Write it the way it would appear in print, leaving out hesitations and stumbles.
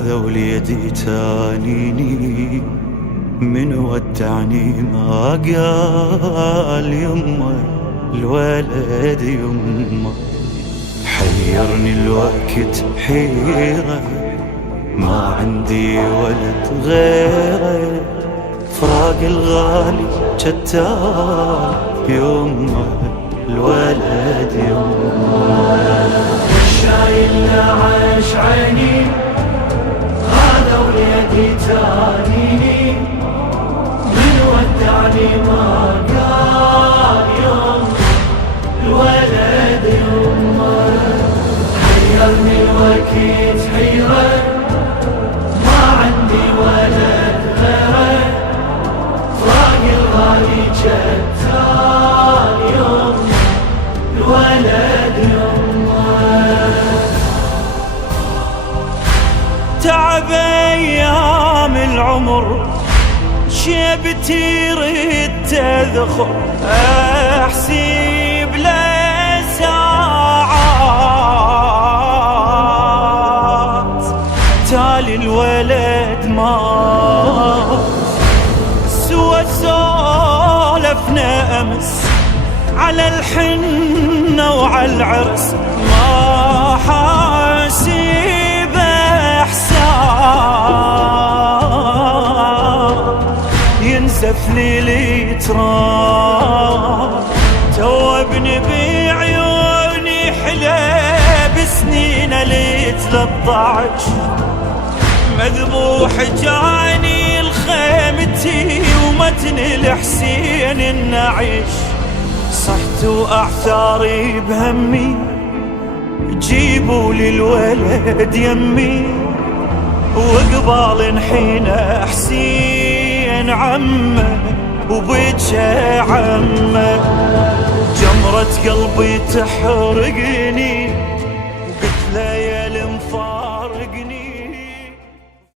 خذوا ليدي تانيني، من ودعني ما قال يمه الولد يمه. حيرني الوقت حيرة، ما عندي ولد غيره، فراق الغالي جتال يمه الولد يمه. الشايل نعش عيني خذوا ليدي تانيني، من ودعني ما قال يوم الولد يمه. حيرني الوقت حيرة، ما عندي ولد غيره، فراق الغالي جتال يوم الولد يمه. تعب ايام العمر شيبتي ريت تذخر، احسب له ساعات تالي الولد ما سوى سولفنا امس على الحنة وعلى العرس، ما حاسب احسان ينزف لي التراب. توبني بعيوني حلى بسنين لي 13، مذبوح جاني الخيمتي ومتن الحسين النعيش. صحت واعثاري بهمي، جيبوا لي الولد يمي، وقبال نحين حسين عمه وبجه عمه. جمرة قلبي تحرقني